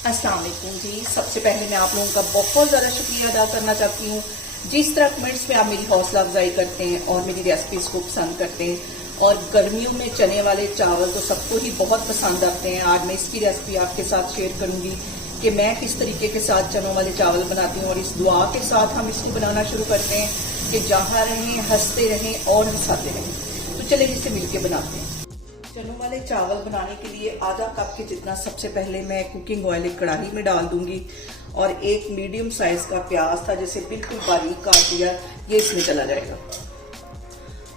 अस्सलाम वालेकुम जी। सबसे पहले मैं आप लोगों का बहुत ज़्यादा शुक्रिया अदा करना चाहती हूँ। जिस तरह कमेंट्स में आप मेरी हौसला अफजाई करते हैं और मेरी रेसिपीज को पसंद करते हैं, और गर्मियों में चने वाले चावल तो सबको ही बहुत पसंद आते हैं। आज मैं इसकी रेसिपी आपके साथ शेयर करूंगी कि मैं किस तरीके के साथ चनों वाले चावल बनाती हूँ, और इस दुआ के साथ हम इसको बनाना शुरू करते हैं कि जहाँ रहें हंसते रहें और हंसाते रहें। तो चलिए इसे मिलकर बनाते हैं। चनों वाले चावल बनाने के लिए आधा कप के जितना सबसे पहले मैं कुकिंग ऑयल एक कढ़ाई में डाल दूंगी, और एक मीडियम साइज का प्याज था जिसे बिल्कुल बारीक काट दिया, ये इसमें चला जाएगा।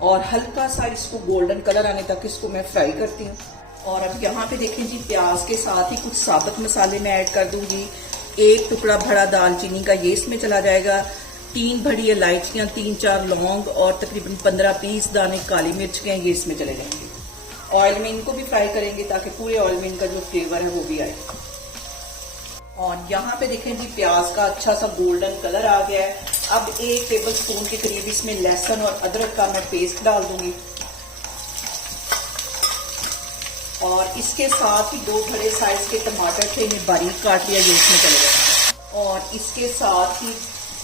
और हल्का सा इसको गोल्डन कलर आने तक इसको मैं फ्राई करती हूँ। और अब यहाँ पे देखें जी, प्याज के साथ ही कुछ साबुत मसाले मैं ऐड कर दूंगी। एक टुकड़ा बड़ा दालचीनी का, ये इसमें चला जाएगा। 3 बड़ी इलायचियाँ, 3-4 लौंग और तकरीबन 15-20 दाने काली मिर्च के, ये इसमें चले जाएंगे। ऑयल में इनको भी फ्राई करेंगे ताकि पूरे ऑयल में इनका जो फ्लेवर है वो भी आए। और यहाँ पे देखें जी, प्याज का अच्छा सा गोल्डन कलर आ गया है। अब 1 टेबल स्पून के करीब इसमें लहसुन और अदरक का मैं पेस्ट डाल दूंगी, और इसके साथ ही 2 बड़े साइज के टमाटर थे, इन्हें बारीक काट लिया, ये इसमें चले जाएंगे। और इसके साथ ही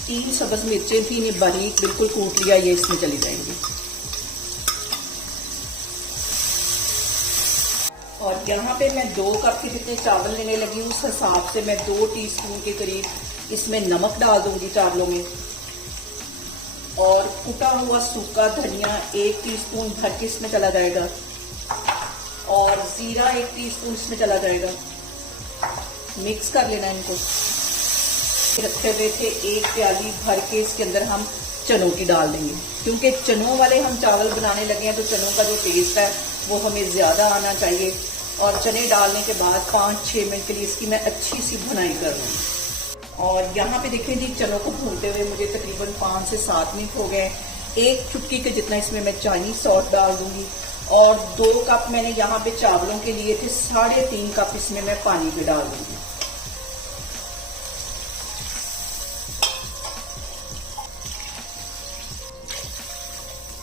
3 सब्ज मिर्चें थी, इन्हें बारीक बिल्कुल कूट लिया, ये इसमें चली जाएंगी। और यहाँ पे मैं 2 कप के जितने चावल लेने लगी हूँ, उस हिसाब से मैं 2 टीस्पून के करीब इसमें नमक डाल दूंगी चावलों में। और कुटा हुआ सूखा धनिया 1 टीस्पून भर के इसमें चला जाएगा, और जीरा 1 टीस्पून इसमें चला जाएगा। मिक्स कर लेना इनको। रखे हुए थे 1 प्याली भर के, इसके अंदर हम चनों की डाल देंगे, क्योंकि चनों वाले हम चावल बनाने लगे हैं तो चनों का जो टेस्ट है वो हमें ज्यादा आना चाहिए। और चने डालने के बाद 5-6 मिनट के लिए इसकी मैं अच्छी सी भुनाई कर लूँगी। और यहाँ पे देखें जी, चनों को भूनते हुए मुझे तकरीबन 5 से 7 मिनट हो गए। 1 चुटकी के जितना इसमें मैं चाइनीज सॉल्ट डाल दूंगी, और 2 कप मैंने यहाँ पे चावलों के लिए थे, 3.5 कप इसमें मैं पानी भी डाल दूंगी।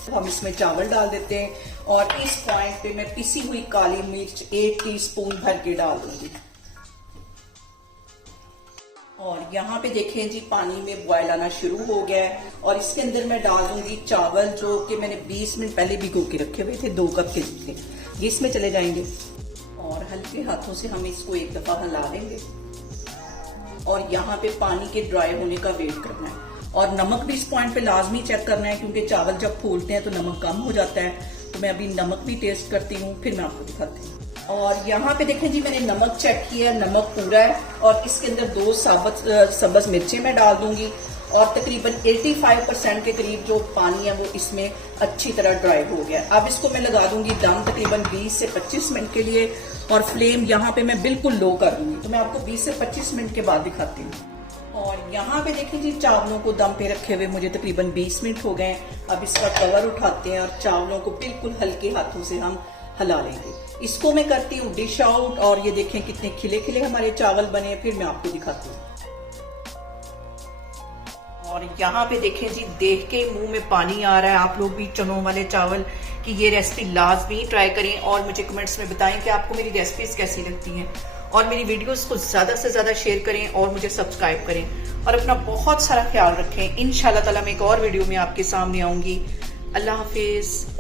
हम इसमें चावल डाल देते हैं, और इस पॉइंट पे मैं पिसी हुई काली मिर्च 1 टीस्पून भर के डाल दूंगी। और यहाँ पे देखें जी, पानी में बॉयल आना शुरू हो गया है, और इसके अंदर मैं डाल दूंगी चावल जो कि मैंने 20 मिनट पहले भिगो के रखे हुए थे, 2 कप के जितने, ये इसमें चले जाएंगे। और हल्के हाथों से हम इसको एक दफा हिला लेंगे, और यहाँ पे पानी के ड्राई होने का वेट करना है। और नमक भी इस पॉइंट पे लाजमी चेक करना है, क्योंकि चावल जब फूलते हैं तो नमक कम हो जाता है। तो मैं अभी नमक भी टेस्ट करती हूँ, फिर मैं आपको दिखाती हूँ। और यहाँ पे देखें जी, मैंने नमक चेक किया, नमक पूरा है। और इसके अंदर 2 सब्ज मिर्चें मैं डाल दूंगी, और तकरीबन 85% के करीब जो पानी है वो इसमें अच्छी तरह ड्राई हो गया। अब इसको मैं लगा दूंगी दम तकरीबन 20 से 25 मिनट के लिए, और फ्लेम यहाँ पे मैं बिल्कुल लो कर दूंगी। तो मैं आपको 20 से 25 मिनट के बाद दिखाती हूँ। और यहाँ पे देखिए जी, चावलों को दम पे रखे हुए मुझे तकरीबन 20 मिनट हो गए। अब इसका कवर उठाते हैं, और चावलों को बिल्कुल हल्के हाथों से हम हिला लेंगे। इसको मैं करती हूँ डिश आउट, और ये देखें कितने खिले खिले हमारे चावल बने, फिर मैं आपको दिखाती हूँ। और यहाँ पे देखें जी, देख के मुंह में पानी आ रहा है। आप लोग भी चनों वाले चावल की ये रेसिपी लाजमी ट्राई करें, और मुझे कमेंट्स में बताएं कि आपको मेरी रेसिपीज कैसी लगती हैं। और मेरी वीडियोस को ज्यादा से ज्यादा शेयर करें, और मुझे सब्सक्राइब करें, और अपना बहुत सारा ख्याल रखें। इंशाल्लाह ताला मैं एक और वीडियो में आपके सामने आऊंगी। अल्लाह हाफिज।